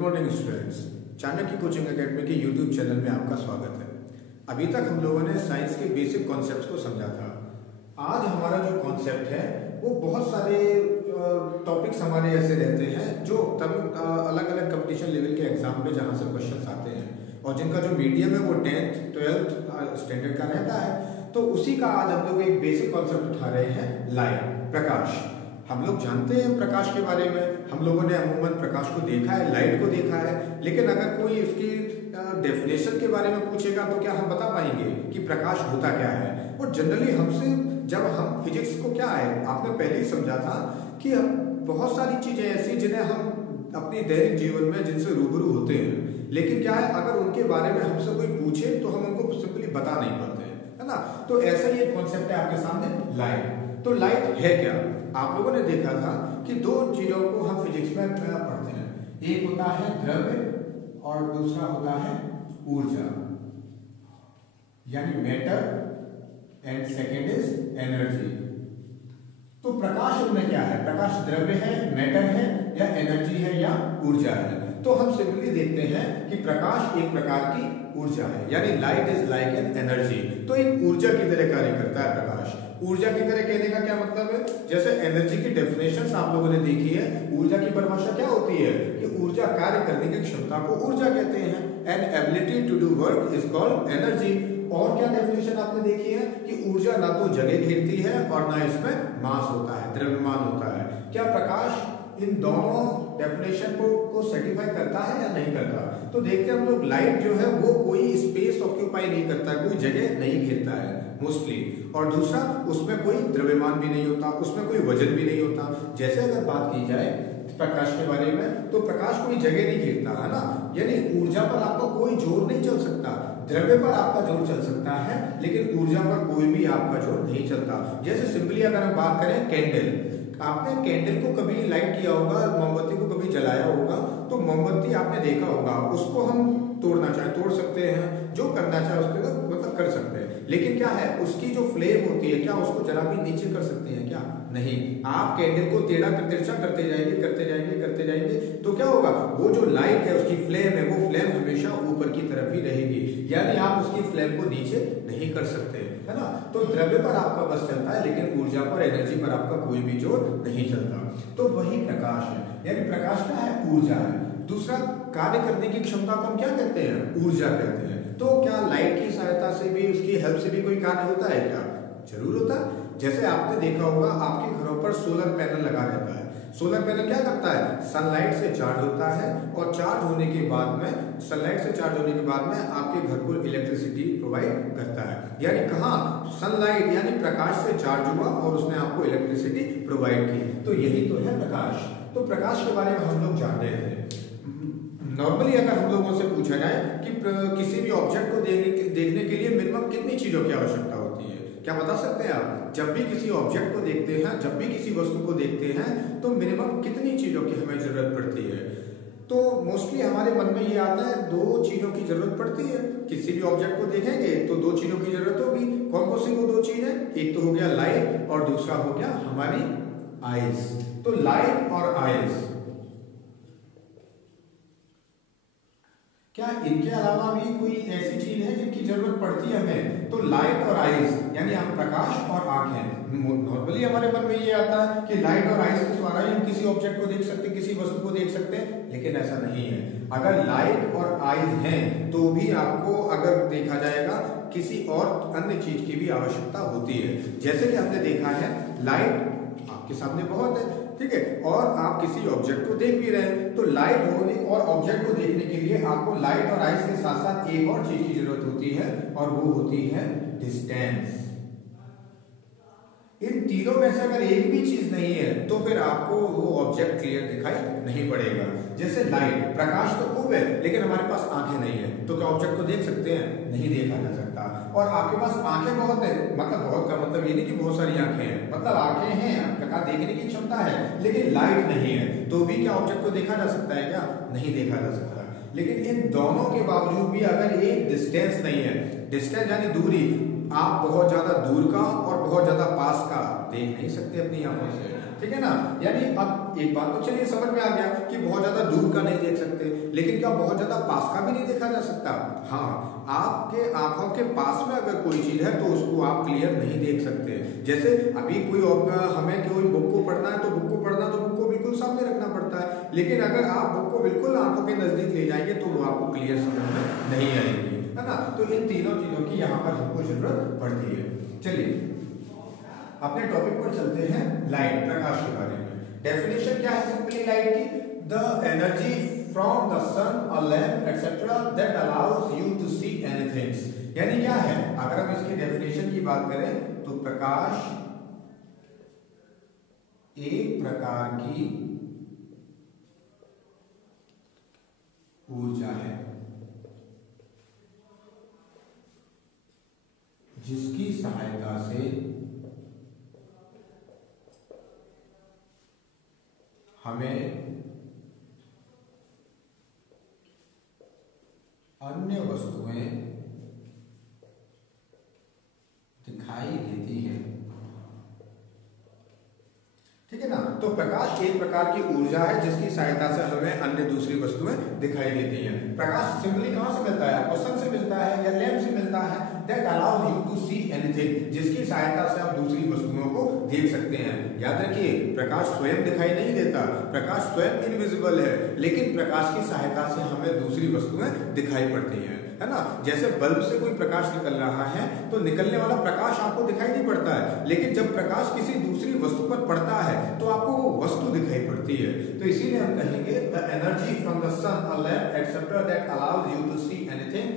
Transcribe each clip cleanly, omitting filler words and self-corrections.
Good morning students, Chanakya coaching academy के YouTube channel में आपका स्वागत है। अभी तक हम लोगों ने साइंस के बेसिक कॉन्सेप्ट्स को समझा था। आज हमारा जो कॉन्सेप्ट है वो बहुत सारे टॉपिक्स हमारे ऐसे रहते हैं जो तब अलग अलग कंपटीशन लेवल के एग्जाम में जहाँ से क्वेश्चंस आते हैं और जिनका जो मीडियम है वो 10th 12th स्टैंडर्ड का रहता है। तो उसी का आज हम लोग एक बेसिक कॉन्सेप्ट उठा रहे हैं, लाइट, प्रकाश। हम लोग जानते हैं प्रकाश के बारे में, हम लोगों ने अमूमन प्रकाश को देखा है, लाइट को देखा है, लेकिन अगर कोई इसकी डेफिनेशन के बारे में पूछेगा तो क्या हम बता पाएंगे कि प्रकाश होता क्या है। और जनरली हमसे जब हम फिजिक्स को क्या है, आपने पहले ही समझा था कि बहुत सारी चीजें ऐसी जिन्हें हम अपनी दैनिक जीवन में जिनसे रूबरू होते हैं, लेकिन क्या है अगर उनके बारे में हमसे कोई पूछे तो हम उनको सिंपली बता नहीं पाते, है ना। तो ऐसा ही एक कॉन्सेप्ट है आपके सामने, लाइट। तो लाइट है क्या? आप लोगों ने देखा था कि दो चीजों को हम फिजिक्स में पढ़ते हैं, एक होता है द्रव्य और दूसरा होता है ऊर्जा, यानी matter, and second is energy. तो प्रकाश उनमें क्या है? प्रकाश द्रव्य है, मैटर है, या एनर्जी है, या ऊर्जा है? तो हम सिंपली देखते हैं कि प्रकाश एक प्रकार की ऊर्जा है, यानी light is like an energy. तो एक ऊर्जा की तरह कार्य करता है प्रकाश। ऊर्जा की तरह कहने का क्या मतलब है? जैसे एनर्जी की डेफिनेशन आप लोगों ने देखी है, ऊर्जा की परिभाषा क्या होती है कि ऊर्जा कार्य करने की क्षमता को ऊर्जा कहते हैं। An ability to do work is called energy. और क्या डेफिनेशन आपने देखी है कि ऊर्जा ना तो जगह घेरती है और ना इसमें मास होता है, द्रव्यमान होता है। क्या प्रकाश इन दोनों डेफिनेशन को सर्टिफाई करता है या नहीं करता? तो देखते हैं हम लोग, लाइट जो है वो कोई स्पेस ऑक्यूपाई नहीं करता, कोई जगह नहीं घेरता है मोस्टली, और दूसरा उसमें कोई द्रव्यमान भी नहीं होता, उसमें कोई वजन भी नहीं होता। जैसे अगर बात की जाए प्रकाश के बारे में, तो प्रकाश कोई जगह नहीं घेरता, है ना, यानी ऊर्जा पर आपका कोई जोर नहीं चल सकता। द्रव्य पर आपका जोर चल सकता है, लेकिन ऊर्जा पर कोई भी आपका जोर नहीं चलता। जैसे सिंपली अगर हम बात करें कैंडल, आपने कैंडल को कभी लाइट किया होगा, मोमबत्ती को कभी जलाया होगा, तो मोमबत्ती आपने देखा होगा, उसको हम तोड़ना चाहे तोड़ सकते हैं, जो करना चाहे उसके मतलब कर सकते हैं, लेकिन क्या है उसकी जो फ्लेम होती है, क्या उसको जरा भी नीचे कर सकते हैं? क्या नहीं। आप कैंडल को टेढ़ा तिरछा करते जाएंगे करते जाएंगे करते जाएंगे, तो क्या होगा, वो जो लाइट है उसकी फ्लेम है, वो फ्लेम हमेशा ऊपर की तरफ ही रहेगी, यानी आप उसकी फ्लेम को नीचे नहीं कर सकते, है ना। तो द्रव्य पर आपका बस चलता है, लेकिन ऊर्जा पर, एनर्जी पर आपका कोई भी जोर नहीं चलता। तो वही प्रकाश है, यानी प्रकाश क्या है? ऊर्जा है। दूसरा, कार्य करने की क्षमता को हम क्या कहते हैं? ऊर्जा कहते हैं। तो क्या लाइट की सहायता से भी, उसकी हेल्प से भी कोई कार्य होता है क्या? जरूर होता है। जैसे आपने देखा होगा आपके घरों पर सोलर पैनल लगा रहता है। सोलर पैनल क्या करता है? सनलाइट से चार्ज होता है, और चार्ज होने के बाद में, सनलाइट से चार्ज होने के बाद में आपके घर को इलेक्ट्रिसिटी प्रोवाइड करता है। यानी कहाँ? सनलाइट यानी प्रकाश से चार्ज हुआ और उसने आपको इलेक्ट्रिसिटी प्रोवाइड की। तो यही तो है प्रकाश। तो प्रकाश के बारे में हम लोग जान रहे थे। नॉर्मली अगर हम लोगों से पूछा जाए कि किसी भी ऑब्जेक्ट को देखने के लिए मिनिमम कितनी चीजों की आवश्यकता होती है, क्या बता सकते हैं आप? जब भी किसी ऑब्जेक्ट को देखते हैं, जब भी किसी वस्तु को देखते हैं, तो मिनिमम कितनी चीजों की हमें जरूरत पड़ती है? तो मोस्टली हमारे मन में ये आता है, दो चीजों की जरूरत पड़ती है। किसी भी ऑब्जेक्ट को देखेंगे तो दो चीजों की जरूरत होगी। कौन कौन सी वो दो चीज है? एक तो हो गया लाइट, और दूसरा हो गया हमारी आईज। तो लाइट और आईज, क्या इनके अलावा भी कोई ऐसी चीज है जिनकी जरूरत पड़ती है हमें? तो लाइट और आईज, यानी हम प्रकाश और आंखें। नॉर्मली हमारे मन में ये आता है कि लाइट और आईज के द्वारा ही हम किसी ऑब्जेक्ट को देख सकते हैं, किसी वस्तु को देख सकते हैं, लेकिन ऐसा नहीं है। अगर लाइट और आईज हैं तो भी आपको, अगर देखा जाएगा, किसी और अन्य चीज की भी आवश्यकता होती है। जैसे कि हमने देखा है, लाइट आपके सामने बहुत है, ठीक है, और आप किसी ऑब्जेक्ट को देख भी रहे हैं, तो लाइट होने और ऑब्जेक्ट को देखने के लिए आपको लाइट और आइस के साथ साथ एक और चीज की जरूरत होती है, और वो होती है डिस्टेंस। इन तीनों में से अगर एक भी चीज नहीं है तो फिर आपको वो ऑब्जेक्ट क्लियर दिखाई नहीं पड़ेगा। जैसे लाइट, प्रकाश तो खूब है, लेकिन हमारे पास आंखें नहीं है, तो क्या ऑब्जेक्ट को देख सकते हैं? नहीं देखा जा सकता। और आपके पास आंखें बहुत है, मतलब बहुत का मतलब ये नहीं कि बहुत सारी आंखें हैं, मतलब आंखें हैं, प्रकाश देखने की क्षमता है, लेकिन लाइट नहीं है, तो भी क्या ऑब्जेक्ट को देखा जा सकता है? क्या नहीं देखा जा सकता। लेकिन इन दोनों के बावजूद भी अगर एक डिस्टेंस नहीं है, डिस्टेंस यानी दूरी, आप बहुत ज्यादा दूर का और बहुत ज्यादा पास का देख नहीं सकते अपनी आंखों से, ठीक है ना। यानी अब एक बात तो चलिए समझ में आ गया कि बहुत ज्यादा दूर का नहीं देख सकते, लेकिन क्या बहुत ज्यादा पास का भी नहीं देखा जा सकता? हाँ, आपके आंखों के पास में अगर कोई चीज है तो उसको आप क्लियर नहीं देख सकते। जैसे अभी कोई हमें कोई बुक को पढ़ना है तो बुक को पढ़ना तो बुक को बिल्कुल सामने रखना पड़ता है, लेकिन अगर आप बुक को बिल्कुल आंखों के नजदीक ले जाएंगे तो वो आपको क्लियर समझ में नहीं आएगी, है ना। तो इन तीनों चीजों की यहाँ पर हमको जरूरत पड़ती है। चलिए अपने टॉपिक पर चलते हैं, लाइट, प्रकाश के बारे में। डेफिनेशन क्या है सिंपली लाइट की? The energy from the sun, a lamp etcetera that allows you to see anything. यानी क्या है, अगर हम इसकी डेफिनेशन की बात करें तो प्रकाश एक प्रकार की ऊर्जा है जिसकी सहायता से हमें अन्य वस्तुएं दिखाई देती हैं। ठीक है ना। तो प्रकाश एक प्रकार की ऊर्जा है जिसकी सहायता से हमें अन्य दूसरी वस्तुएं दिखाई देती हैं। प्रकाश सिंपली कहां से मिलता है? आपको सन से मिलता है या लैम्प से मिलता है। That allows you to see anything, जिसकी सहायता से आप दूसरी वस्तुओं को देख सकते हैं। याद रखिए, प्रकाश स्वयं दिखाई नहीं देता, प्रकाश स्वयं इनविजिबल है, लेकिन प्रकाश की सहायता से हमें दूसरी वस्तुएं दिखाई पड़ती हैं, है ना। जैसे बल्ब से कोई प्रकाश निकल रहा है तो निकलने वाला प्रकाश आपको दिखाई नहीं पड़ता है, लेकिन जब प्रकाश किसी दूसरी वस्तु पर पड़ता है तो आपको वो वस्तु दिखाई पड़ती है। तो इसीलिए हम कहेंगे the energy from the sun, a lamp etcetera that allows you to see anything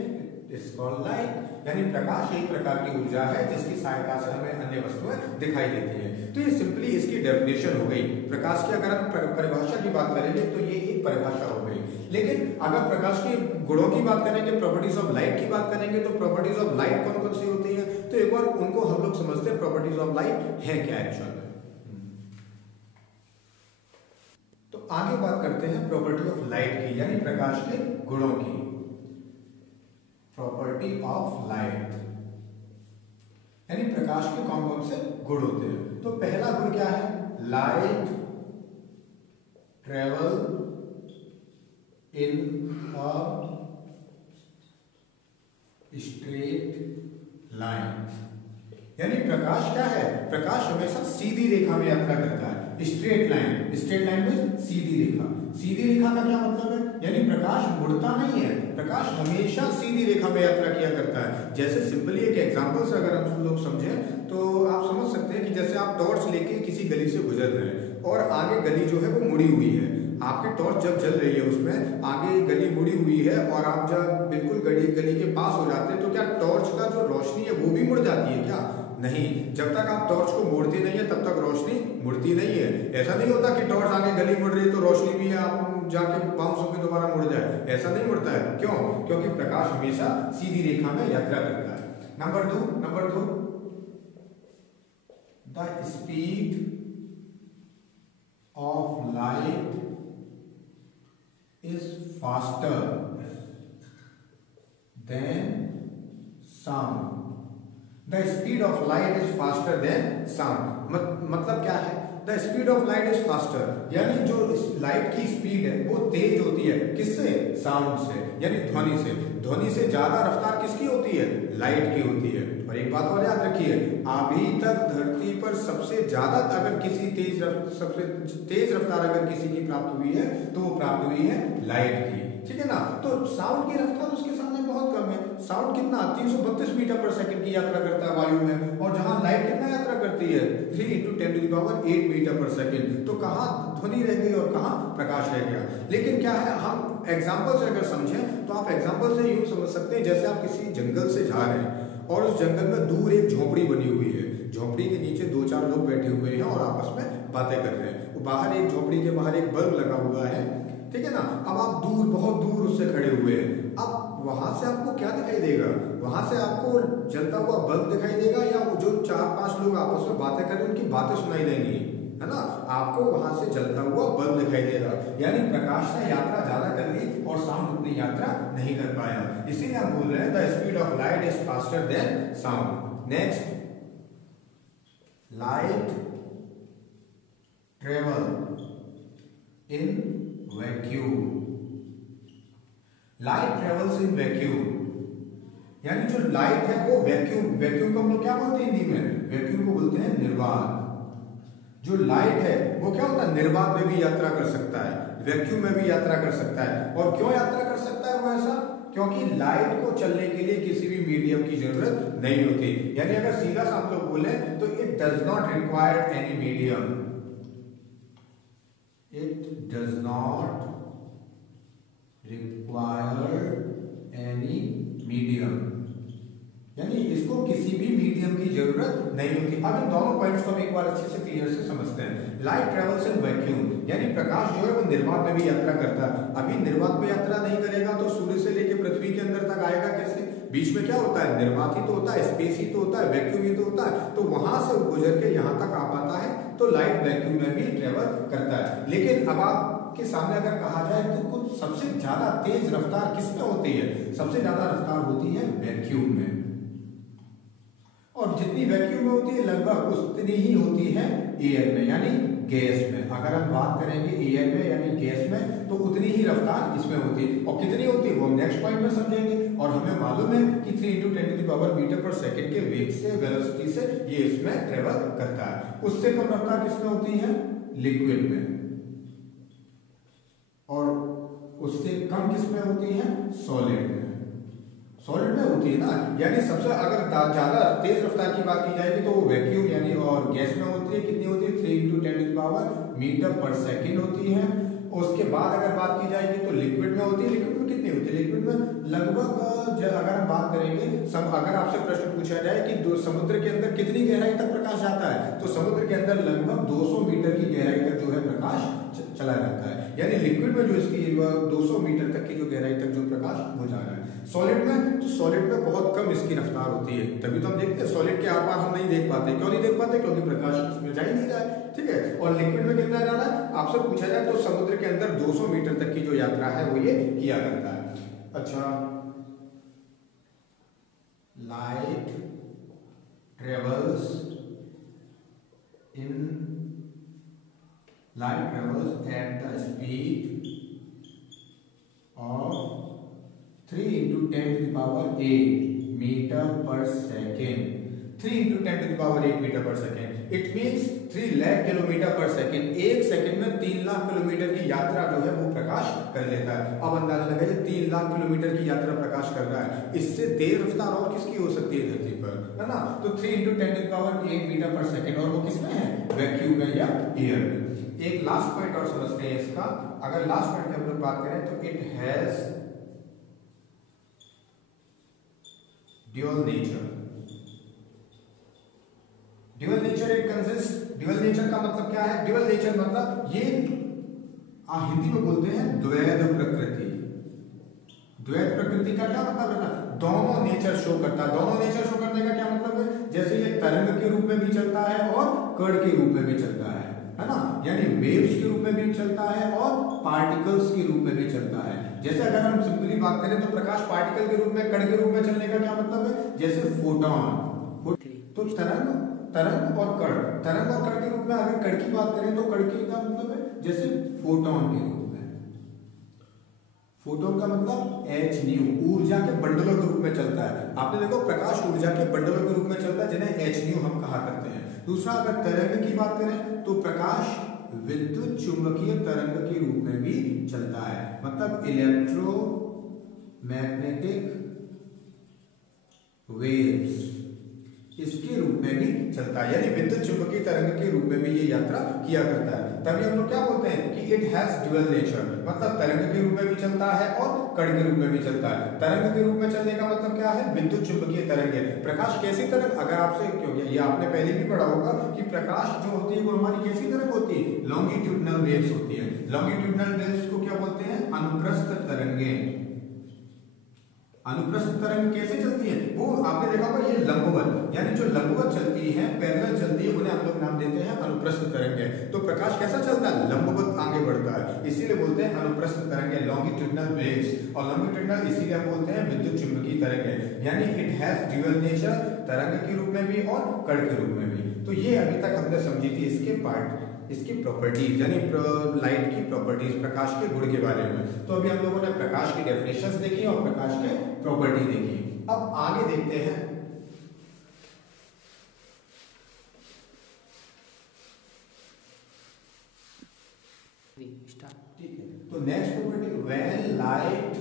is called light. यानी प्रकाश एक प्रकार की ऊर्जा है जिसकी सहायता से हमें अन्य वस्तुएं दिखाई देती है। तो ये सिंपली इसकी डेफिनेशन हो गई। प्रकाश की अगर हम परिभाषा की बात करेंगे तो ये एक परिभाषा हो गई, लेकिन अगर प्रकाश के गुणों की बात करेंगे, प्रॉपर्टीज ऑफ लाइट की बात करेंगे, तो प्रॉपर्टीज ऑफ लाइट कौन कौन सी होती है? तो एक बार उनको हम लोग समझते हैं, प्रॉपर्टीज ऑफ लाइट है क्या एक्चुअल में। तो आगे बात करते हैं प्रॉपर्टी ऑफ लाइट की, यानी प्रकाश के गुणों की। प्रॉपर्टी ऑफ लाइट यानी प्रकाश के कौन कौन से गुण होते हैं। तो पहला गुण क्या है? Light travel in a straight line. यानी प्रकाश क्या है? प्रकाश हमेशा सीधी रेखा में यात्रा करता है। स्ट्रेट लाइन, स्ट्रेट लाइन में सीधी रेखा। सीधी रेखा का क्या मतलब है? यानी प्रकाश मुड़ता नहीं है, प्रकाश हमेशा सीधी रेखा में यात्रा किया करता है। जैसे सिंपली एक एग्जांपल से अगर हम लोग समझें तो आप समझ सकते हैं कि जैसे आप टॉर्च लेके किसी गली से गुजर रहे हैं और आगे गली जो है वो मुड़ी हुई है। आपकी टॉर्च जब जल रही है उसमें आगे गली मुड़ी हुई है और आप जब बिल्कुल गली के पास हो जाते हैं तो क्या टॉर्च का जो रोशनी है वो भी मुड़ जाती है क्या? नहीं, जब तक आप टॉर्च को मोड़ते नहीं है तब तक रोशनी मुड़ती नहीं है। ऐसा नहीं होता कि टॉर्च आगे गली मुड़ रही है तो रोशनी भी है, आप जाके बाउंस होकर दोबारा मुड़ जाए, ऐसा नहीं मुड़ता है। क्यों? क्योंकि प्रकाश हमेशा सीधी रेखा में यात्रा करता है। नंबर दो the speed of light is faster than sound. The speed of light is faster than sound मतलब क्या है? The speed of light is faster, यानी जो लाइट की स्पीड है वो तेज होती है। किससे? साउंड से, यानी ध्वनि से। ध्वनि से ज्यादा रफ्तार किसकी होती है? लाइट की होती है। और एक बात और याद रखिए, अभी तक धरती पर सबसे ज्यादा अगर किसी सबसे तेज रफ्तार अगर किसी की प्राप्त हुई है तो वो प्राप्त हुई है लाइट की। ठीक है ना। तो साउंड की रफ्तार उसके सामने बहुत कम है। साउंड कितना? 332 मीटर पर सेकंड की यात्रा करता है वायु में, और जहां लाइट कितना यात्रा करती है? 3 × 10⁸ मीटर पर सेकंड। तो कहां ध्वनि रह गई और कहां प्रकाश रह गया? लेकिन क्या है, हम एग्जाम्पल से अगर समझें तो आप एग्जाम्पल से यूं समझ सकते हैं, जैसे आप किसी जंगल से जा रहे हैं और उस जंगल में दूर एक झोपड़ी बनी हुई है। झोपड़ी के नीचे 2-4 लोग बैठे हुए हैं और आपस में बातें कर रहे हैं। वो बाहर एक झोपड़ी के बाहर एक बल्ब लगा हुआ है, ठीक है ना। अब आप दूर, बहुत दूर उससे खड़े हुए हैं। अब वहां से आपको क्या दिखाई देगा? वहां से आपको जलता हुआ बल्ब दिखाई देगा, या जो 4-5 लोग आपस में बातें कर रहे हैं उनकी बातें सुनाई देंगी, है ना। आपको वहां से जलता हुआ बल्ब दिखाई देगा। यानी प्रकाश ने यात्रा ज्यादा कर ली और साउंड उतनी यात्रा नहीं कर पाया। इसीलिए हम बोल रहे हैं the speed of light is faster than sound. Next, light travel in vacuum. Light travels in vacuum, यानी जो लाइट है वो वैक्यूम को हम लोग क्या बोलते हैं हिंदी में? वैक्यूम को बोलते हैं निर्वात। जो लाइट है वो क्या होता है? निर्वात में भी यात्रा कर सकता है, वैक्यूम में भी यात्रा कर सकता है। और क्यों यात्रा कर सकता है वो ऐसा? क्योंकि लाइट को चलने के लिए किसी भी मीडियम की जरूरत नहीं होती। यानी अगर सीधा सा आप लोग बोले तो it does not require any medium, it does not require any medium, यानी इसको किसी भी मीडियम की जरूरत नहीं होती। अब इन दोनों पॉइंट्स को हम एक बार अच्छे से क्लियर से समझते हैं। लाइट ट्रेवल्स इन वैक्यूम, यानी प्रकाश जो है वो निर्वात में भी यात्रा करता है। अभी निर्वात में यात्रा नहीं करेगा तो सूर्य से लेकर पृथ्वी के अंदर तक आएगा कैसे? बीच में क्या होता है? निर्वात ही तो होता है, स्पेस ही तो होता है, वैक्यूम ही तो होता है। तो वहां से गुजर के यहाँ तक आ पाता है, तो लाइट वैक्यूम में भी ट्रेवल करता है। लेकिन अब आपके सामने अगर कहा जाए तो कुछ सबसे ज्यादा तेज रफ्तार किसमें होती है? सबसे ज्यादा रफ्तार होती है वैक्यूम में, और जितनी वैक्यूम में होती है लगभग उतनी ही होती है एयर में, यानी गैस में। अगर हम बात करेंगे एयर में यानी गैस में, तो उतनी ही रफ्तार इसमें होती है। और कितनी होती है वो हम नेक्स्ट पॉइंट में समझेंगे। और हमें मालूम है कि 3 × 10⁻⁷ मीटर/सेकंड के वेग से, वेलोसिटी से ये इसमें ट्रेवल करता है। उससे कम रफ्तार किसमें होती है? लिक्विड में। और उससे कम किसमें होती है? सॉलिड में। सॉलिड में होती है ना, यानी सबसे अगर ज्यादा तेज रफ्तार की बात की जाएगी तो वो वैक्यूम यानी और गैस में होती है। कितनी होती है? 3 × 10⁻⁷ मीटर/सेकंड होती है। उसके बाद अगर बात की जाएगी तो लिक्विड में होती है। लिक्विड में कितनी होती है? लिक्विड में लगभग अगर हम बात करेंगे अगर आपसे प्रश्न पूछा जाए कि समुद्र के अंदर कितनी गहराई तक प्रकाश जाता है, तो समुद्र के अंदर लगभग 200 मीटर की गहराई तक जो है प्रकाश चला जाता है। यानी लिक्विड में जो इसकी 200 मीटर तक की जो गहराई तक जो प्रकाश वो जा रहा है। सॉलिड में तो सॉलिड में बहुत कम इसकी रफ्तार होती है, तभी तो हम देखते हैं सॉलिड के आर पार हम नहीं देख पाते। क्यों नहीं देख पाते? क्योंकि प्रकाश उसमें जा ही नहीं रहा है। ठीक है। और लिक्विड में कितना जा रहा है? आपसे पूछा जाए तो समुद्र के अंदर 200 मीटर तक की जो यात्रा है वो ये किया करता है। अच्छा, light travels at the speed of 3 × 10⁸ metre per second. 3 × 10⁸ metre per second, it means 3 lakh kilometre per second. एक सेकंड में 3 लाख किलोमीटर की यात्रा जो है वो प्रकाश कर लेता है। अब अंदाजा लगाइए 3 लाख किलोमीटर की यात्रा प्रकाश कर रहा है, इससे तेज रफ्तार और किसकी हो सकती है धरती पर, है ना? तो 3 × 10⁸ मीटर/सेकंड, और वो किसमें है? वैक्यूम में या एयर में। एक लास्ट पॉइंट और समझते हैं इसका। अगर लास्ट पॉइंट की हम लोग बात करें तो it has dual nature. Dual nature it consist, dual nature का मतलब क्या है? ड्यूअल नेचर मतलब ये हिंदी में बोलते हैं द्वैध प्रकृति। द्वैध प्रकृति का क्या मतलब है? दोनों नेचर शो करता है। दोनों नेचर शो करने का क्या मतलब है? जैसे ये तरंग के रूप में भी चलता है और कण के रूप में भी चलता है ना? यानी वेव्स के रूप में भी चलता है और पार्टिकल्स के रूप में भी चलता है। जैसे अगर हम सिंपली बात करें तो प्रकाश पार्टिकल के रूप में, कण के रूप में चलने का क्या मतलब है? जैसे फोटॉन, तो तरंग और कण, तरंग और कण के रूप में अगर कण की बात करें तो कण के क्या मतलब है? जैसे फोटॉन के रूप में। फोटोन का मतलब hν, ऊर्जा के बंडलों के रूप में चलता है। आपने देखो प्रकाश ऊर्जा के बंडलों के रूप में चलता है, जिन्हें hν हम कहा करते हैं। दूसरा, अगर तरंग की बात करें तो प्रकाश विद्युत चुंबकीय तरंग के रूप में भी चलता है, मतलब इलेक्ट्रोमैग्नेटिक वेव्स, इसके रूप में भी चलता है। यानी विद्युत चुंबकीय तरंग के रूप में भी ये यात्रा किया करता है। तभी हम लोग क्या बोलते हैं कि इट हैज ड्यूअल नेचर, मतलब तरंग के रूप में भी चलता है और कण के रूप में भी चलता है। तरंग के रूप में चलने का मतलब क्या है? विद्युत चुंबकीय तरंग है। प्रकाश कैसी तरंग? अगर आपसे, क्योंकि ये आपने पहले भी पढ़ा होगा कि प्रकाश जो होती है वो हमारी कैसी तरंग होती है? लॉन्गिट्यूडनल वेव्स होती है। लॉन्गिट्यूडनल वेव्स को क्या बोलते हैं? अनुप्रस्थ तरंगें। अनुप्रस्थ तरंग कैसे चलती है? वो आपने देखा होगा ये लंबवत, यानी जो लंबवत चलती है, पैरेलल चलती है, उन्हें हम लोग नाम देते हैं अनुप्रस्थ तरंगें। तो प्रकाश कैसा चलता है? लंबवत आगे बढ़ता है, इसीलिए बोलते हैं अनुप्रस्थ तरंगें, लॉन्गिट्यूडनल वेव्स। और लॉन्गिट्यूडनल इसीलिए हम बोलते हैं विद्युत चुंबकीय तरंगें। यानी इट हैज ड्यूअल नेचर, तरंग के रूप में भी और कण के रूप में भी। तो ये अभी तक हमने समझी थी इसके पार्ट, इसकी प्रॉपर्टीज यानी लाइट की प्रॉपर्टीज, प्रकाश के गुण के बारे में। तो अभी हम लोगों ने प्रकाश की डेफिनेशंस देखी और प्रकाश के प्रॉपर्टी देखी। अब आगे देखते हैं ठीक है। तो next property, when light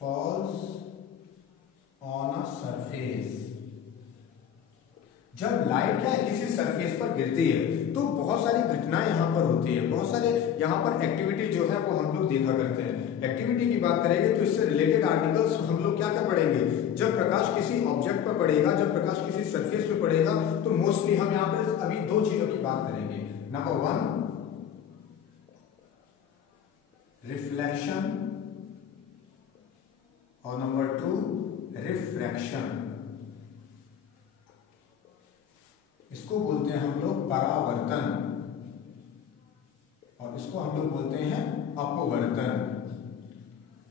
falls on a surface, जब लाइट क्या है किसी सरफेस पर गिरती है तो बहुत सारी घटनाएं यहां पर होती है, बहुत सारे यहां पर एक्टिविटी जो है वो हम लोग देखा करते हैं। एक्टिविटी की बात करेंगे तो इससे रिलेटेड आर्टिकल्स हम लोग क्या क्या पढ़ेंगे, जब प्रकाश किसी ऑब्जेक्ट पर पड़ेगा, जब प्रकाश किसी सरफेस पे पड़ेगा तो मोस्टली हम यहाँ पर अभी दो चीजों की बात करेंगे। नंबर 1 रिफ्लेक्शन और नंबर 2 रिफ्रैक्शन। इसको बोलते हैं हम लोग परावर्तन और इसको हम लोग बोलते हैं अपवर्तन।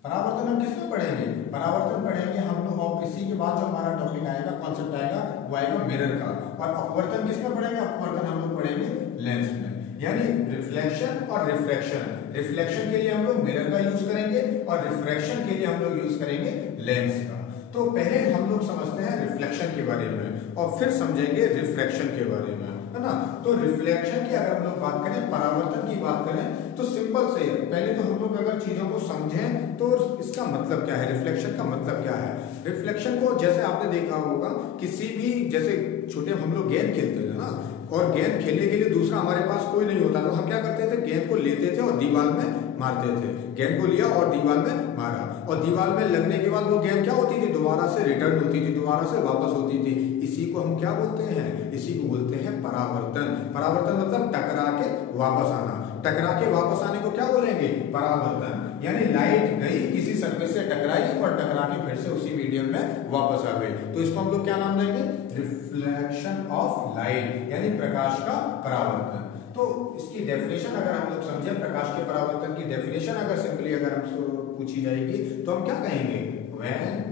परावर्तन हम किस में पढ़ेंगे, परावर्तन पढ़ेंगे हम लोग और इसी के बाद जो हमारा टॉपिक आएगा, कॉन्सेप्ट आएगा, वो आएगा मिरर का। और अपवर्तन किस में पढ़ेंगे, अपवर्तन हम लोग पढ़ेंगे लेंस में। यानी रिफ्लेक्शन और रिफ्रैक्शन, रिफ्लेक्शन के लिए हम लोग मिरर का यूज करेंगे और रिफ्रैक्शन के लिए हम लोग यूज करेंगे लेंस का। तो पहले हम लोग समझते हैं रिफ्लेक्शन के बारे में और फिर समझेंगे रिफ्रैक्शन के बारे में, है ना। तो रिफ्लेक्शन की अगर हम लोग बात करें, परावर्तन की बात करें तो सिंपल से पहले तो हम लोग अगर चीजों को समझें तो इसका मतलब क्या है, रिफ्लेक्शन का मतलब क्या है। रिफ्लेक्शन को जैसे आपने देखा होगा किसी भी, जैसे छोटे हम लोग गेंद खेलते थे ना, और गेंद खेलने के लिए दूसरा हमारे पास कोई नहीं होता तो हम क्या करते थे, गेंद को लेते थे और दीवार में मारते थे। गेंद को लिया और दीवार में मारा और दीवार में लगने के बाद वो गेंद क्या होती थी, दोबारा से रिटर्न होती थी, दोबारा से वापस होती थी। इसी को हम क्या बोलते हैं, इसी को बोलते हैं परावर्तन। परावर्तन मतलब टकरा के वापस आना, टकरा के वापस आने को क्या बोलेंगे, परावर्तन। यानी लाइट गई किसी सरफेस से टकराई और टकरा के फिर से उसी मीडियम में वापस आ गई, तो इसको हम लोग क्या नाम देंगे, रिफ्लेक्शन ऑफ लाइट, यानी प्रकाश का परावर्तन। तो इसकी डेफिनेशन अगर हम लोग समझे, प्रकाश के परावर्तन की डेफिनेशन अगर सिंपली अगर हमसे पूछी जाएगी तो हम क्या कहेंगे, when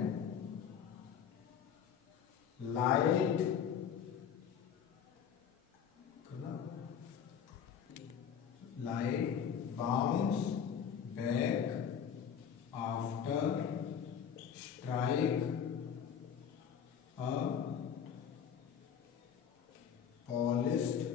light bounce back after strike a polished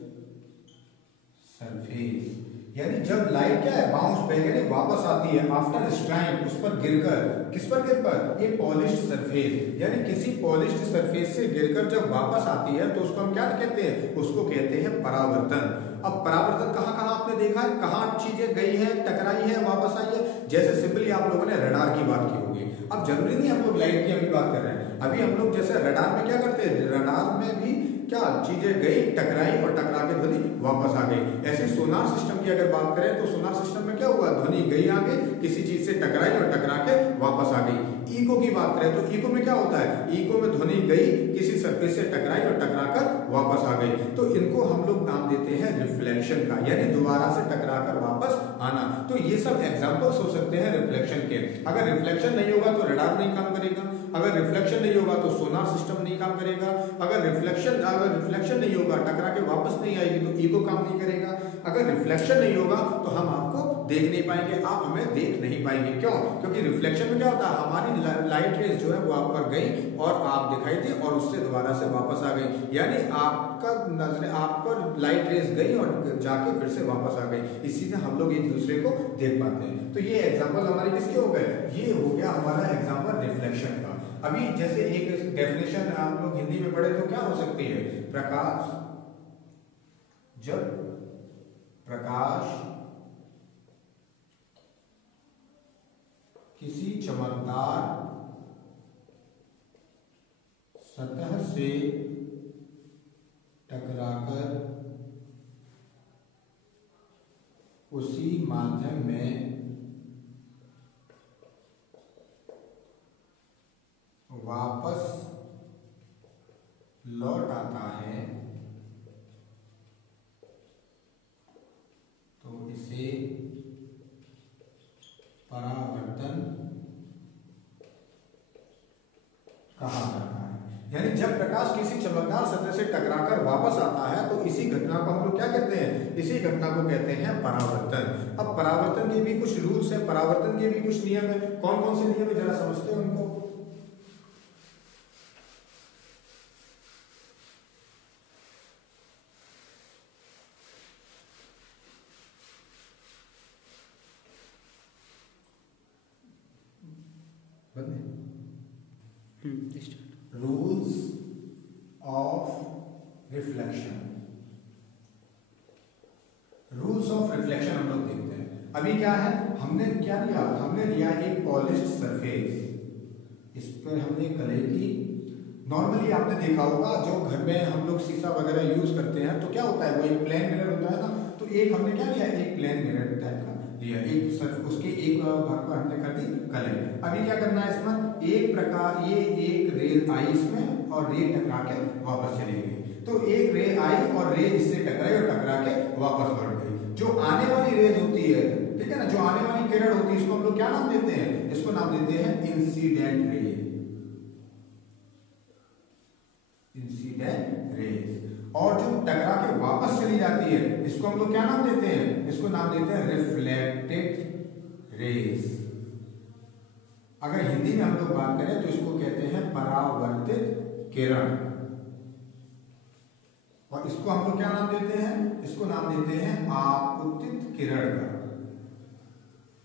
surface. यानी जब लाइट क्या है, बाउंस बैक यानी वापस आती है, आफ्टर स्ट्राइक, उस पर गिरकर, किस पर गिरकर, ये पॉलिश्ड सरफेस, यानी किसी पॉलिश्ड सरफेस से गिरकर जब वापस आती है तो उसको हम क्या कहते हैं, उसको कहते हैं परावर्तन। अब परावर्तन कहां कहां आपने देखा है, कहां चीजें गई है, टकराई है, वापस आई है। जैसे सिंपली आप लोगों ने रडार की बात की होगी। अब जरूरी नहीं हम लोग लाइट की अभी बात कर रहे हैं, अभी हम लोग जैसे रडार में क्या करते हैं, रडार में भी क्या चीजें गई, टकराई और टकरा के ध्वनि वापस आ गई। ऐसे सोनार सिस्टम की अगर बात करें तो सोनार सिस्टम में क्या हुआ, ध्वनि गई आगे, किसी चीज से टकराई और टकरा के वापस आ गई। इको की बात करें तो इको में क्या होता है, इको में ध्वनि गई, किसी सरफेस से टकराई और टकरा कर वापस आ गई। तो इनको हम लोग नाम देते हैं रिफ्लेक्शन का, यानी दोबारा से टकरा कर वापस आना। तो ये सब एग्जांपल्स हो सकते हैं रिफ्लेक्शन के। अगर रिफ्लेक्शन नहीं होगा तो रडार नहीं काम करेगा, अगर रिफ्लेक्शन नहीं होगा तो सोनार सिस्टम नहीं काम करेगा, अगर रिफ्लेक्शन नहीं होगा, टकरा के वापस नहीं आएगी तो ईगो काम नहीं करेगा, अगर रिफ्लेक्शन नहीं होगा तो हम आपको देख नहीं पाएंगे, आप हमें देख नहीं पाएंगे। क्यों, क्योंकि रिफ्लेक्शन में क्या होता है, हमारी लाइट रेज जो है वो आप पर गई और आप दिखाई दी और उससे दोबारा से वापस आ गई, यानी आपका नजर, आप पर लाइट रेज गई और जाके फिर से वापस आ गई। इसी से हम लोग एक दूसरे को देख पाते हैं। तो ये एग्जाम्पल हमारे किसके हो गए, ये हो गया हमारा एग्जाम्पल रिफ्लेक्शन का। अभी जैसे एक डेफिनेशन हम लोग हिंदी में पढ़े तो क्या हो सकती है, प्रकाश, जब प्रकाश किसी चमकदार सतह से टकराकर उसी माध्यम में वापस लौट आता है तो इसे परावर्तन कहा जाता है। यानी जब प्रकाश किसी चमकदार सतह से टकराकर वापस आता है तो इसी घटना को हम लोग क्या कहते हैं, इसी घटना को कहते हैं परावर्तन। अब परावर्तन के भी कुछ रूल्स हैं, परावर्तन के भी कुछ नियम है। कौन कौन से नियम है जरा समझते हैं उनको। Rules of reflection, rules of reflection हम लोग देखते हैं। अभी क्या है, हमने क्या लिया, हमने लिया एक पॉलिश्ड सरफेस, इस पर हमने कलर की, नॉर्मली आपने देखा होगा जो घर में हम लोग शीशा वगैरह यूज करते हैं तो क्या होता है, वो एक प्लेन मिरर होता है ना, तो एक हमने क्या लिया, एक प्लेन मिरर टाइप का लिया, एक सरफ, उसके एक भाग पर हमने कर दी कलर। अभी क्या करना है इसमें, एक प्रकार ये एक रे आई इसमें और रे टकरा के वापस चली गई, तो एक रे आई और रे इससे टकराई और टकरा के वापस लौट गई। जो आने वाली रेज होती है, ठीक है ना, जो आने वाली किरण होती है, इसको हम लोग क्या नाम देते हैं, इसको नाम देते हैं इंसिडेंट रे, इंसिडेंट रेज। और जो टकरा के वापस चली जाती है इसको हम लोग क्या नाम देते हैं, इसको नाम देते हैं रिफ्लेक्टेड रेज। अगर हिंदी में हम लोग बात करें तो इसको कहते हैं परावर्तित किरण, और इसको हम लोग क्या नाम देते हैं, इसको नाम देते हैं आपतित किरण का,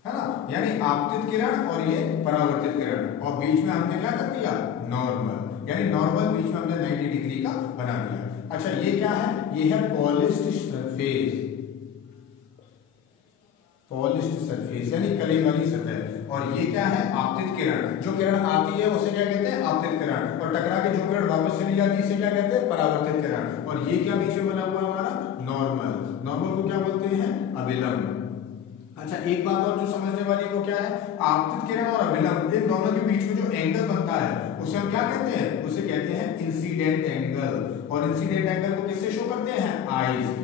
है ना, यानी आपतित किरण और ये परावर्तित किरण, और बीच में हमने क्या कर दिया, नॉर्मल, यानी नॉर्मल बीच में हमने 90 डिग्री का बना दिया। अच्छा ये क्या है, ये है पॉलिश्ड सरफेस, पॉलिश्ड सरफेस यानी कली वाली सतह, और ये क्या है, आपतित किरण, जो किरण आती है उसे क्या कहते हैं, आपतित किरण, और टकरा के जो किरण वापस चली जाती है इसे क्या कहते हैं, परावर्तित किरण। और ये क्या बीच में बना हुआ हमारा, नॉर्मल, नॉर्मल को क्या बोलते हैं, अभिलंब। अच्छा एक बात और जो समझने वाली वो क्या है, आपतित किरण और अभिलंब इन दोनों के बीच में जो एंगल बनता है उसे हम क्या कहते हैं, उसे कहते हैं इंसिडेंट एंगल, और इंसिडेंट एंगल को किससे शो करते हैं, आई से।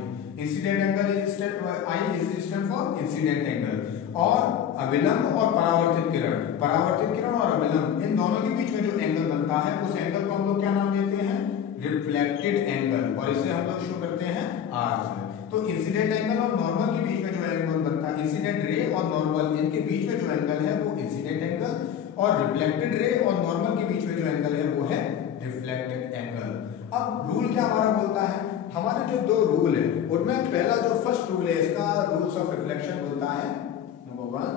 Incident angle is I is stand for incident angle. और अभिलंब और परावर्तित किरण, परावर्तित किरण और अभिलंब इन दोनों के बीच में जो एंगल बनता है उस एंगल को हम लोग क्या नाम देते हैं, रिफ्लेक्टेड एंगल, और इसे हम लोग शो करते हैं आर से। तो इंसिडेंट एंगल और नॉर्मल के बीच में जो एंगल बनता है, इंसिडेंट रे और नॉर्मल इनके बीच में जो एंगल है वो इंसिडेंट एंगल, और रिफ्लेक्टेड रे और नॉर्मल के बीच में जो एंगल है वो है रिफ्लेक्टेड एंगल। अब रूल क्या हमारा बोलता है, हमारे जो दो रूल है उनमें पहला जो फर्स्ट रूल है इसका रूल्स ऑफ रिफ्लेक्शन बोलता है, number 1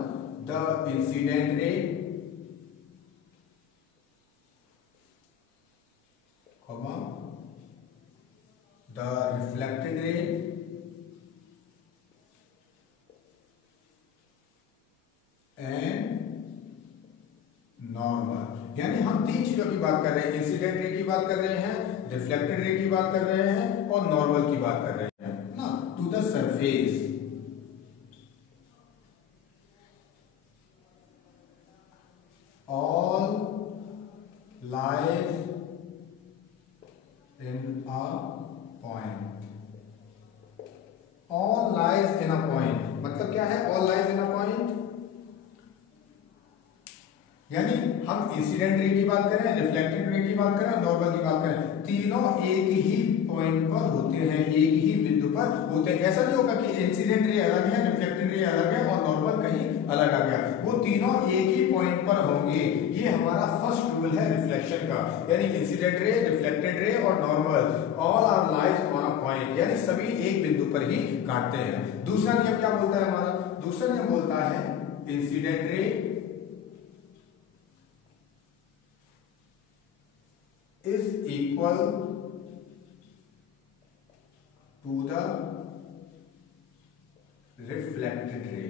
the incident ray the reflected ray and normal. यानी हम तीन चीजों की बात कर रहे हैं, इंसिडेंट रे की बात कर रहे हैं, रिफ्लेक्टेड रे की बात कर रहे हैं, और नॉर्मल की बात कर रहे हैं ना। To the surface all lies in a point, all lies in a point मतलब क्या है, all lies in a point यानी हम इंसिडेंट रे की बात करें, रिफ्लेक्टेड रे की बात करें, नॉर्मल की बात करें, तीनों एक ही पॉइंट पर होते हैं, एक ही बिंदु पर होते हैं। ऐसा नहीं होगा कि इंसिडेंट रे अलग है, रिफ्लेक्टेड रे अलग है और नॉर्मल कहीं अलग आ गया, वो तीनों एक ही पॉइंट पर होंगे। ये हमारा फर्स्ट रूल है रिफ्लेक्शन का, यानी इंसिडेंट रे, रिफ्लेक्टेड रे और normal all are lies on a point, यानी सभी एक बिंदु पर ही काटते हैं। दूसरा नियम क्या बोलता है हमारा, दूसरा नियम बोलता है incident ray is equal to the reflected ray,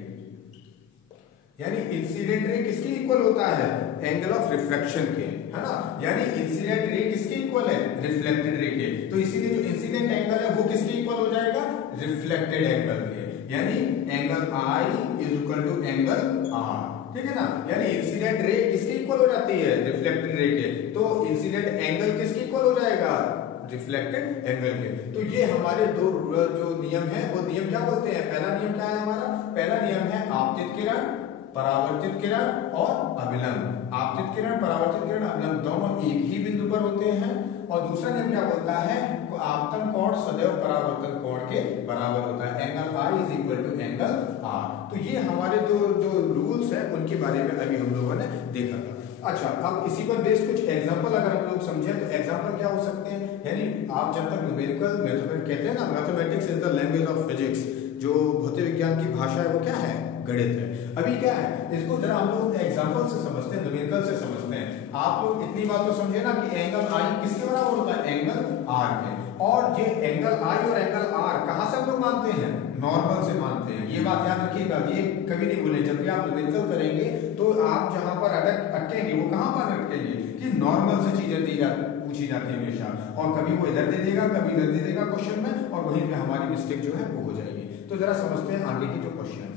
यानी इंसिडेंट रे किसके इक्वल होता है, एंगल ऑफ रिफ्लेक्शन के, है ना, यानी इंसिडेंट रे किसके इक्वल है, रिफ्लेक्टेड रे के, तो इसीलिए जो इंसिडेंट एंगल है वो किसके इक्वल हो जाएगा, रिफ्लेक्टेड एंगल के, यानी angle I is equal to angle R, ठीक है ना। यानी इंसिडेंट रे किसके इक्वल हो जाती है, रिफ्लेक्टेड रे के, तो इंसिडेंट एंगल किसके इक्वल हो जाएगा, रिफ्लेक्टेड एंगल के। तो ये हमारे दो जो नियम है वो नियम क्या बोलते हैं, पहला नियम क्या है हमारा, पहला नियम है आपतित किरण, परावर्तित किरण और अभिलंब। आपतित किरण, परावर्तित किरण, अभिलंब दोनों एक ही बिंदु पर होते हैं। और दूसरा नियम क्या बोलता है, आपतन कोण सदैव परावर्तन कोण के बराबर होता है। Angle I is equal to angle R। तो ये हमारे जो रूल्स है उनके बारे में अभी हम लोगों ने देखा था। अच्छा, अब इसी पर बेस्ड कुछ एग्जांपल अगर हम लोग समझे तो एग्जांपल क्या हो सकते हैं, यानी आप जब तक न्यूमेरिकल मैथमेटिक्स कहते हैं ना, mathematics is the language of physics, जो भौतिक विज्ञान की भाषा है वो क्या है, गणित है। अभी क्या है, इसको जरा हम लोग एग्जांपल से समझते हैं, न्यूमेरिकल से समझते हैं। आप लोग इतनी बात तो समझे ना कि एंगल I किसके बराबर होता है, एंगल R के। और ये एंगल I और एंगल R कहां से हम लोग मानते हैं, नॉर्मल से मानते हैं। ये बात याद रखिएगा, ये कभी नहीं भूलें। जब भी आप न्यूमेरिकल करेंगे तो आप जहां पर अटकेंगे वो कहां पर अटकेंगे कि नॉर्मल से चीजें पूछी जाती है हमेशा। और कभी वो इधर दे देगा, कभी इधर दे देगा क्वेश्चन में, और वहीं पे हमारी मिस्टेक जो है वो हो जाएगी। तो जरा समझते हैं आगे की जो क्वेश्चन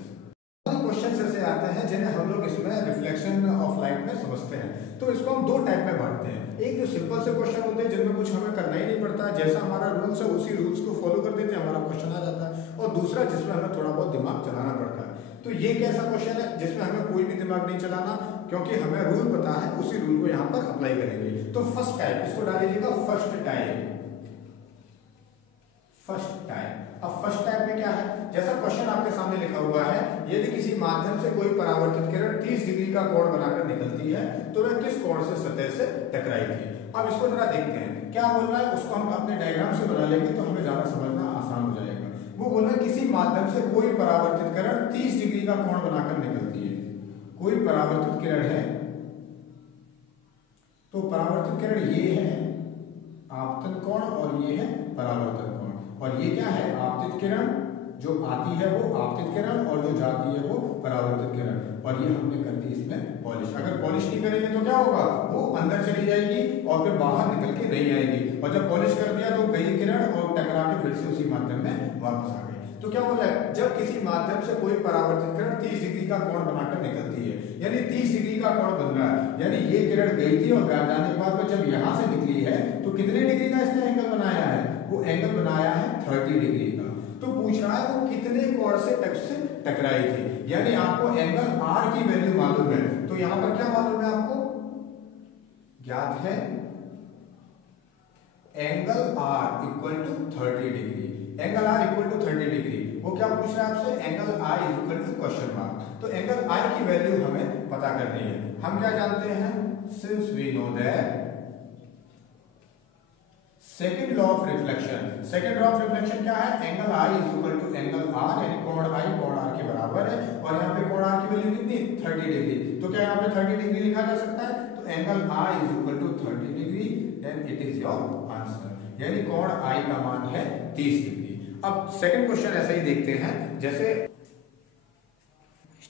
ऐसे आते हैं जिन्हें हम लोग इसमें रिफ्लेक्शन ऑफ लाइट में समझते हैं। तो इसको हम दो टाइप में बांटते हैं। एक जो सिंपल से क्वेश्चन होते हैं जिनमें कुछ हमें करना ही नहीं पड़ता, जैसा हमारा रूल्स है उसी रूल्स को फॉलो कर देते हैं, हमारा क्वेश्चन आ जाता है। और दूसरा जिसमें हमें थोड़ा बहुत दिमाग चलाना पड़ता है। तो ये कैसा क्वेश्चन है जिसमें हमें कोई भी दिमाग नहीं चलाना, क्योंकि हमें रूल पता है, उसी रूल को यहाँ पर अप्लाई करेंगे। तो फर्स्ट टाइप, इसको डालिएगा फर्स्ट टाइप। अब फर्स्ट टाइप में क्या है, जैसा क्वेश्चन आपके सामने लिखा हुआ है, यदि किसी माध्यम से कोई परावर्तित किरण 30 डिग्री का कोण बनाकर निकलती है तो वह किस कोण से सतह से टकराई थी। अब इसको जरा देखते हैं क्या बोल रहा है, उसको हम अपने डायग्राम से बना लेंगे तो हमें ज्यादा समझना आसान हो जाएगा। वो बोल रहा है किसी माध्यम से कोई परावर्तित किरण 30 डिग्री का कोण बनाकर निकलती है। कोई परावर्तित किरण है, तो परावर्तित किरण ये है आपतन कोण और ये है परावर्तन कोण। और ये क्या है, आपतित किरण जो आती है वो आपतित किरण और जो जाती है वो परावर्तित किरण। और ये हमने कर दी इसमें पॉलिश। अगर पॉलिश नहीं करेंगे तो क्या होगा, वो अंदर चली जाएगी और फिर बाहर निकल के नहीं आएगी। और जब पॉलिश कर दिया तो गई किरण और टकरा के फिर से उसी माध्यम में वापस आ गई। तो क्या बोला है, जब किसी माध्यम से कोई परावर्तित किरण 30 डिग्री का कोण बनाकर निकलती है, यानी 30 डिग्री का कोण बन रहा है, यानी ये किरण गई थी और जाने के बाद जब यहां से निकली है तो कितने डिग्री का इसने एंगल बनाया है, वो एंगल बनाया है 30 डिग्री का। तो पूछ रहा है वो कितने कोण से टकराई थी, यानी आपको एंगल R की वैल्यू मालूम है। तो यहां पर क्या मालूम है आपको, ज्ञात है angle R equal to 30 degree. Angle R equal to 30 degree, वो क्या पूछ रहा है आपसे, angle I equal to question mark. तो एंगल I की वैल्यू हमें पता करनी है। हम क्या जानते हैं, since we know that second law of reflection. Second law of reflection क्या है, angle I is equal to angle R, यानी कोण I कोण R के बराबर है। और यहाँ पे कोण R की वैल्यू कितनी, 30 डिग्री। तो क्या यहाँ पे 30 डिग्री लिखा जा सकता है, तो angle I is equal to 30 degree, then it is your answer. यानी कोण I का मान है 30 डिग्री। अब सेकंड क्वेश्चन ऐसा ही देखते हैं जैसे,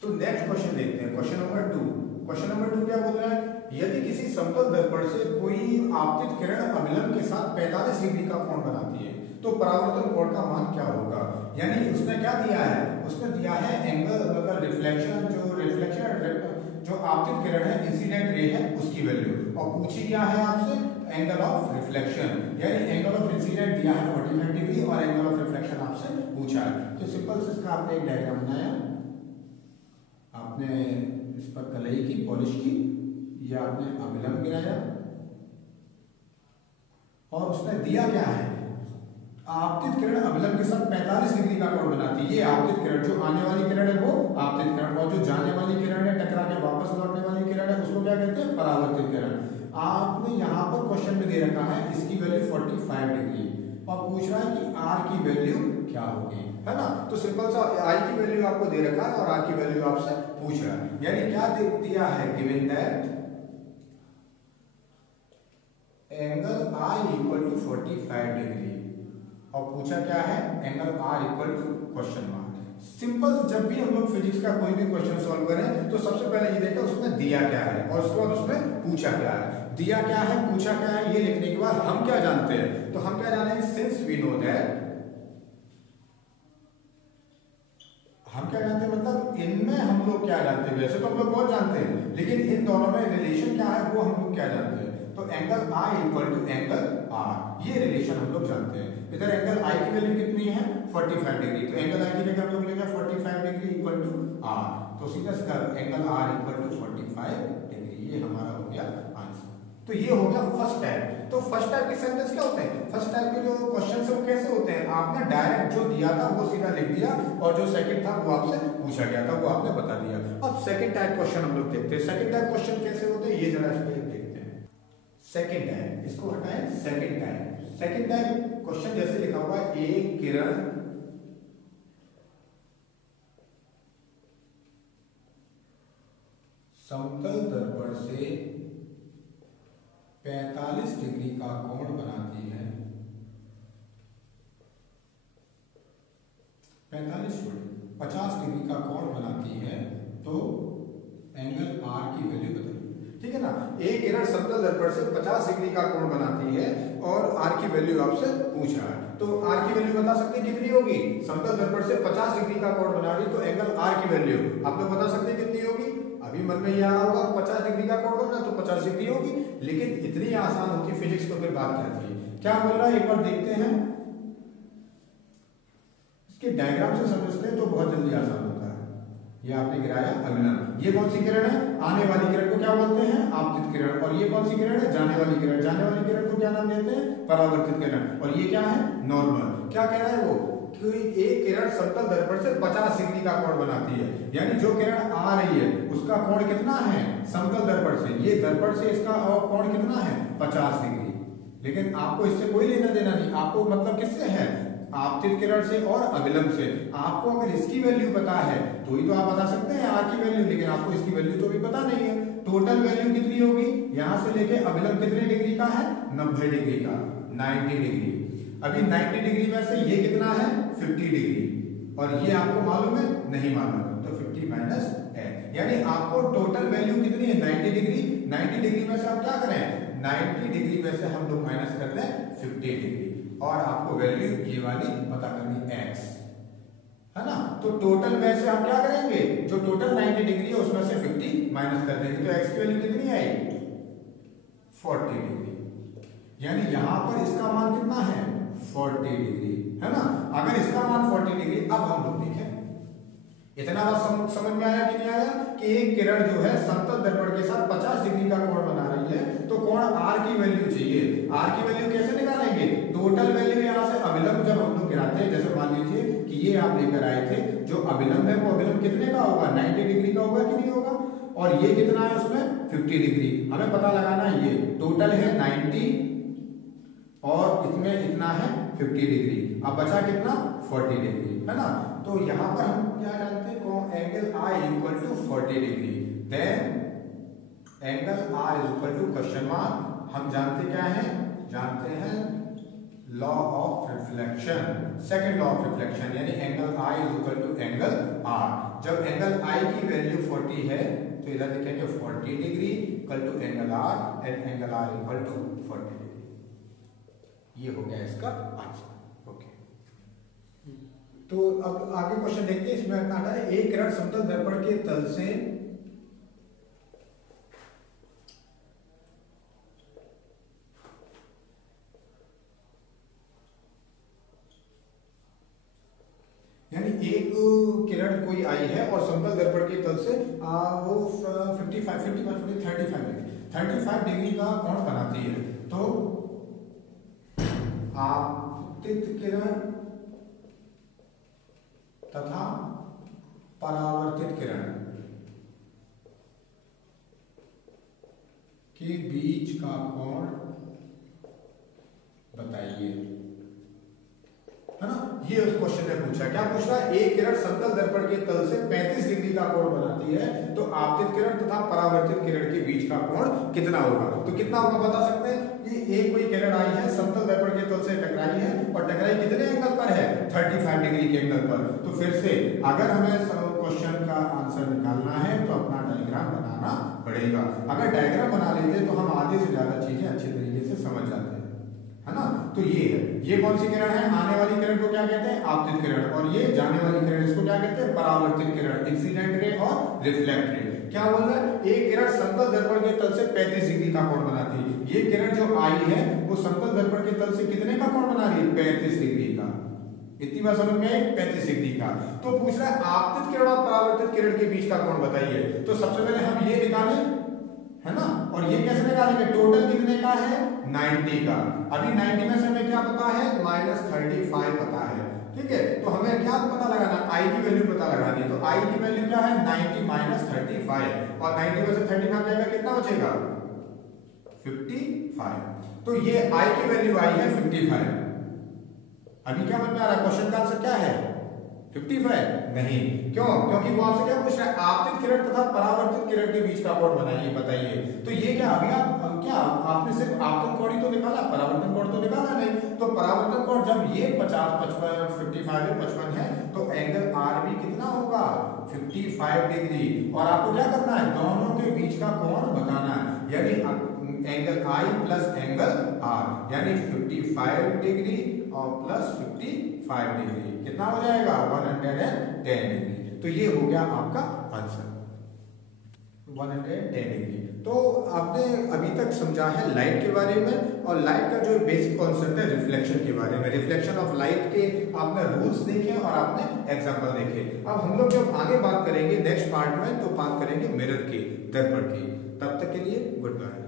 तो नेक्स्ट क्वेश्चन देखते हैं, क्वेश्चन नंबर 2। क्वेश्चन नंबर 2 क्या बोल रहा है, यदि किसी समतल दर्पण से कोई आपतित किरण अभिलंब के साथ 45 डिग्री का कोण बनाती है तो परावर्तन कोण का मान क्या होगा। यानी उसने क्या दिया है, उसने दिया है एंगल मतलब रिफ्लेक्शन, जो आपतित किरण है, इंसिडेंट रे है, उसकी वैल्यू। और पूछी क्या है आपसे, एंगल ऑफ रिफ्लेक्शन, यानी एंगल ऑफ इंसिडेंट दिया है 45 डिग्री और एंगल ऑफ रिफ्लेक्शन आपसे पूछा है। तो सिंपल से इसका आपने एक डायग्राम बनाया, आपने इस पर कलई की, पॉलिश की, या आपने अभिलंब गिराया, और उसने दिया क्या है, आपतित किरण अभिलंब के साथ 45 डिग्री का कोण बनाती है। ये आपतित किरण, जो आने वाली किरण है वो आपतित किरण, और जो जाने वाली किरण है, टकरा के वापस लौटने वाली किरण है, उसको क्या कहते हैं, परावर्तित किरण। आपने यहाँ पर क्वेश्चन में दे रखा है इसकी वैल्यू 45 डिग्री, और पूछ रहा है कि R की वैल्यू क्या होगी, है ना। तो सिंपल सा I की वैल्यू आपको दे रखा है और R की वैल्यू आपसे पूछ रहा है। यानी क्या दे दिया है, given that angle I equal to 45 degree, और पूछा क्या है, angle R equal to question mark. Simple, जब भी हम लोग फिजिक्स का कोई भी क्वेश्चन सॉल्व करें तो सबसे पहले ये देखें उसमें दिया क्या है और उसके बाद उसमें पूछा क्या है। दिया क्या है, पूछा क्या है, ये लिखने के बाद हम क्या जानते हैं, तो हम क्या जानेंगे, सिंस वी नो दैट, हम क्या जानते हैं, मतलब इनमें हम लोग क्या जानते हैं, वैसे तो हम लोग बहुत जानते हैं, लेकिन इन दोनों में रिलेशन क्या है वो हम लोग क्या जानते हैं। तो angle I equal to angle R, ये रिलेशन हम लोग जानते हैं। इधर एंगल I की वैल्यू कितनी है, 45 डिग्री, तो एंगल I की जगह हम लोग लेंगे 45 डिग्री इक्वल टू R। तो सीधा सीधा angle R equal to 45 degree, ये हमारा हो गया आंसर। तो ये हो गया फर्स्ट टाइप। तो फर्स्ट टाइप के सेंटेंस क्या होते हैं, फर्स्ट टाइप के जो क्वेश्चन है वो कैसे होते हैं, आपने डायरेक्ट जो दिया था वो सीधा लिख दिया और जो सेकंड था वो आपसे पूछा गया था वो आपने बता दिया। अब सेकंड टाइप क्वेश्चन हम लोग देखते हैं, सेकंड टाइप क्वेश्चन कैसे होते हैं ये जरा इस पे देखते हैं। सेकंड टाइप, इसको हटाएं, second type. Second type question जैसे लिखा हुआ है, एक किरण समतल दर्पण से 45 डिग्री का कोण बनाती है, 50 डिग्री का कोण बनाती है, तो एंगल आर की वैल्यू बताइए। ठीक है ना, एक किरण समतल दर्पण से 50 डिग्री का कोण बनाती है और आर की वैल्यू आपसे पूछ रहा है, तो आर की वैल्यू बता सकते हैं कितनी होगी, समतल दर्पण से 50 डिग्री का कोण बना रही तो एंगल आर की वैल्यू आप लोग बता सकते हैं कितनी होगी। अभी मन में ये आ रहा होगा 50 डिग्री का कोण बनना तो 50 डिग्री होगी, लेकिन इतनी आसान होती फिजिक्स तो फिर बात क्या थी। क्या बोल रहा है एक बार देखते हैं, इसके डायग्राम से समझते हैं तो बहुत जल्दी आसान होता है। ये आपने गिराया अभिलंब, ये कौन सी किरण है, आने वाली किरण को क्या बोलते हैं, आपतित किरण, और ये कौन सी किरण है, जाने वाली किरण, जाने वाली किरण को क्या नाम देते हैं, परावर्तित किरण, और ये क्या है, नॉर्मल। क्या कह रहा है वो कि एक किरण समतल दर्पण से 50 डिग्री का कोण बनाती है, यानी जो किरण आ रही है उसका कोण कितना है, समतल दर्पण से, ये दर्पण से इसका कोण कितना है, 50 डिग्री। लेकिन आपको इससे कोई लेना देना नहीं, आपको मतलब किससे है, आपतित किरण से और अभिलंब से। आपको अगर इसकी वैल्यू पता है तो ही तो आप बता सकते हैं आर की वैल्यू, लेकिन आपको इसकी वैल्यू तो भी पता नहीं है। टोटल वैल्यू कितनी होगी, यहां से लेके अभिलंब कितने डिग्री का है, 90 डिग्री का, 90 डिग्री। अभी 90 डिग्री में से ये कितना है, 50 डिग्री, और ये आपको मालूम है, नहीं मालूम, तो 50 माइनस है, यानी आपको टोटल वैल्यू कितनी है, 90 डिग्री। 90 डिग्री में से आप क्या करें, 90 डिग्री में से हम लोग माइनस करते हैं 50 डिग्री, और आपको वैल्यू ये वाली पता करनी x, है ना। तो टोटल में से आप क्या करेंगे, जो टोटल 90 डिग्री है उसमें से 50 माइनस कर देंगे, तो x की वैल्यू कितनी आएगी, 40 डिग्री। यानी यहां पर इसका मान कितना है, 40 डिग्री, है ना। अगर इसका मान 40 डिग्री, अब हम लोग देखें इतना बात समझ में आया कि नहीं आया, कि एक किरण जो है समतल दर्पण के साथ 50 डिग्री का कोण बना रही है, तो कोण r की वैल्यू चाहिए। r की वैल्यू कैसे निकालेंगे, टोटल वैल्यू यहां से अभिलंब जब हम लोग गिराते हैं, जैसे मान लीजिए कि ये आप लेकर आए थे, जो अभिलंब है वो अभिलंब कितने का होगा, 90 डिग्री का होगा कि नहीं होगा, और ये कितना है उसमें 50 डिग्री। हमें पता लगाना है, ये टोटल है 90 और इसमें इतना है 50 डिग्री, अब बचा कितना, 40 डिग्री, है ना। तो यहां पर हम क्या जानते हैं, angle I equal to 40 degree, then angle R is equal to question mark. हम जानते क्या है, जानते हैं law of reflection, second law of reflection, यानी angle I is equal to angle R। जब एंगल I की वैल्यू 40 है तो इधर लिखेंगे 40 degree equal to angle R, and angle R equal to 40 degree. ये हो गया इसका आंसर। ओके, तो अब आगे क्वेश्चन देखते हैं। इसमें अपना है, एक किरण समतल दर्पण के तल से यानी एक किरण कोई आई है और समतल दर्पण के तल से वो 35 डिग्री का कोण बनाती है, तो आपतित किरण तथा परावर्तित किरण के बीच का कोण बताइए, है ना। ये उस क्वेश्चन ने पूछा, क्या पूछ रहा है, एक किरण समतल दर्पण के तल से 35 डिग्री का कोण बनाती है, तो आपतित किरण तथा परावर्तित किरण के बीच का कोण कितना होगा। तो कितना होगा बता सकते हैं, ये एक कोई किरण आई है, समतल दर्पण के तल से टकराई है, और टकराई कितने एंगल पर है, 35 डिग्री के एंगल पर। तो फिर से अगर हमें क्वेश्चन का आंसर निकालना है तो अपना डायग्राम बनाना पड़ेगा। अगर डायग्राम बना लेते तो हम आधे से ज्यादा चीजें अच्छे तरीके से समझ जाते हैं, है ना। तो ये है, ये कौन सी किरण है, आने वाली किरण को क्या कहते हैं, आपतित किरण, और ये जाने वाली किरण, इसको क्या कहते हैं, परावर्तित किरण, इंसिडेंट रे और रिफ्लेक्ट रे। क्या बोल रहा है, एक किरण समतल दर्पण के तल से 35 डिग्री का कोण बनाती है। ये किरण जो आई है वो समतल दर्पण के तल से कितने का कोण बना रही है, 35 डिग्री का। इतनी बात समझ में आई, 35 डिग्री का। तो पूछ रहा है आपतित किरण और परावर्तित किरण के बीच का कोण बताइए। तो सबसे पहले हम ये निकालें, है ना, और ये कैसे निकालेंगे, टोटल कितने का है, 90 का। अभी 90 में से हमें क्या पता है, -35 पता है, ठीक है। तो हमें क्या पता लगाना, आई की वैल्यू पता लगानी है। तो आई की वैल्यू क्या है, 90 - 35, और 90 में से 35 जाएगा, कितना बचेगा, 55। तो ये आई की वैल्यू आई है 55। अभी क्या समझ में आ रहा है, क्वेश्चन का आंसर क्या है, 55 नहीं। क्यों, क्योंकि वो आपसे क्या पूछ रहा है, आपतित किरण तथा परावर्तित किरण के बीच का कोण बनाइए, बताइए। तो ये क्या, अभी आप क्या आपने सिर्फ आपतन कोण ही तो निकाला, परावर्तन कोण तो निकाला नहीं। तो परावर्तन कोण जब ये 50, 55 और 55 है, 55 है, तो एंगल आर भी कितना होगा, 55 डिग्री। और आपको क्या करना है, दोनों के बीच का कोण बताना है, यानी angle I plus angle R, यानी 55 डिग्री और प्लस 55 डिग्री कितना हो जाएगा, 110 डिग्री। तो ये हो गया आपका आंसर, 110 डिग्री। तो आपने अभी तक समझा है लाइट के बारे में, और लाइट का जो बेसिक कॉन्सेप्ट है रिफ्लेक्शन के बारे में। रिफ्लेक्शन ऑफ लाइट के आपने रूल्स देखे और आपने एग्जांपल देखे। अब हम लोग जब आगे बात करेंगे नेक्स्ट पार्ट में, तो बात करेंगे मिरर की, दर्पण की। तब तक के लिए गुड बाय।